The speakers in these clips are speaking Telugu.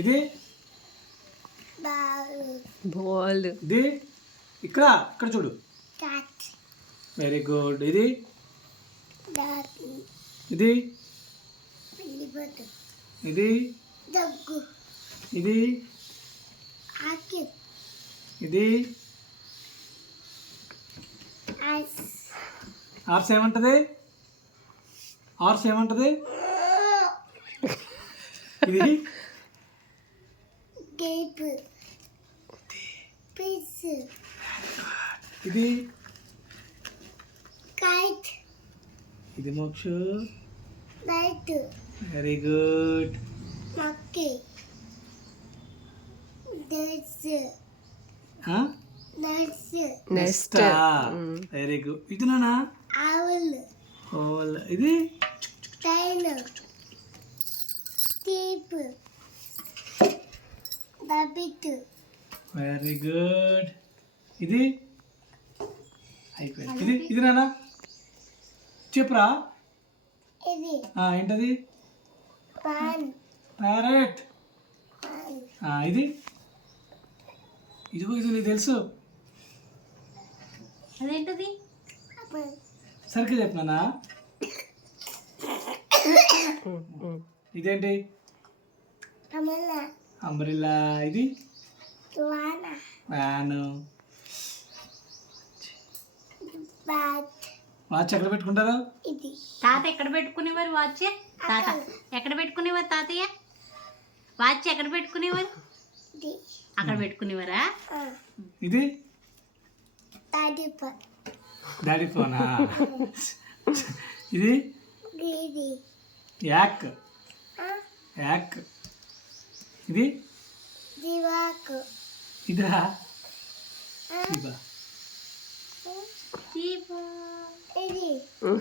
ఇది బాల్. ఇది ఇక్కడ ఇక్కడ చూడు. Very good. ఇది ఇది ఇది ఇది ఇది ఆర్స్ ఏమంటది? ఆర్స్ ఏమంటది? ఇది ఇది ఇది Mokshu. Very good. Next very good. ఇది నానా ఇది వెరీ గుడ్. ఇది అయిపోయింది. ఇది ఇది నానా చెప్పురా. ఏంటది? ప్యారెట్. ఇది ఇదిగో ఇది నీకు తెలుసు. అదేంటది? సరిగ్గా చెప్పినానా? ఇదేంటి? అంబ్రిల్లా. ఇది వ్యాను. వాచ్ ఎక్కడ పెట్టుకుంటారు? తాత ఎక్కడ పెట్టుకునేవారు వాచ్? తాత ఎక్కడ పెట్టుకునేవారు? తాతయ్య వాచ్ ఎక్కడ పెట్టుకునేవారు? అక్కడ పెట్టుకునేవారా? ఇది డాడీ ఫోనా? ఇది యాక్. యాక్. ఇది ఇదా?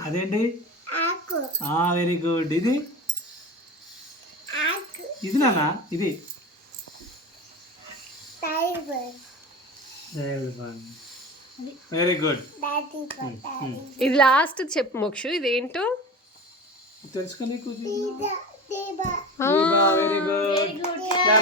అదేంటి? Very good. ఇది ఇది నానా? ఇది వెరీ గుడ్. ఇది లాస్ట్ చెప్పు మోక్షు, ఇదేంటో తెలుసుకొని. ఆ. Very good.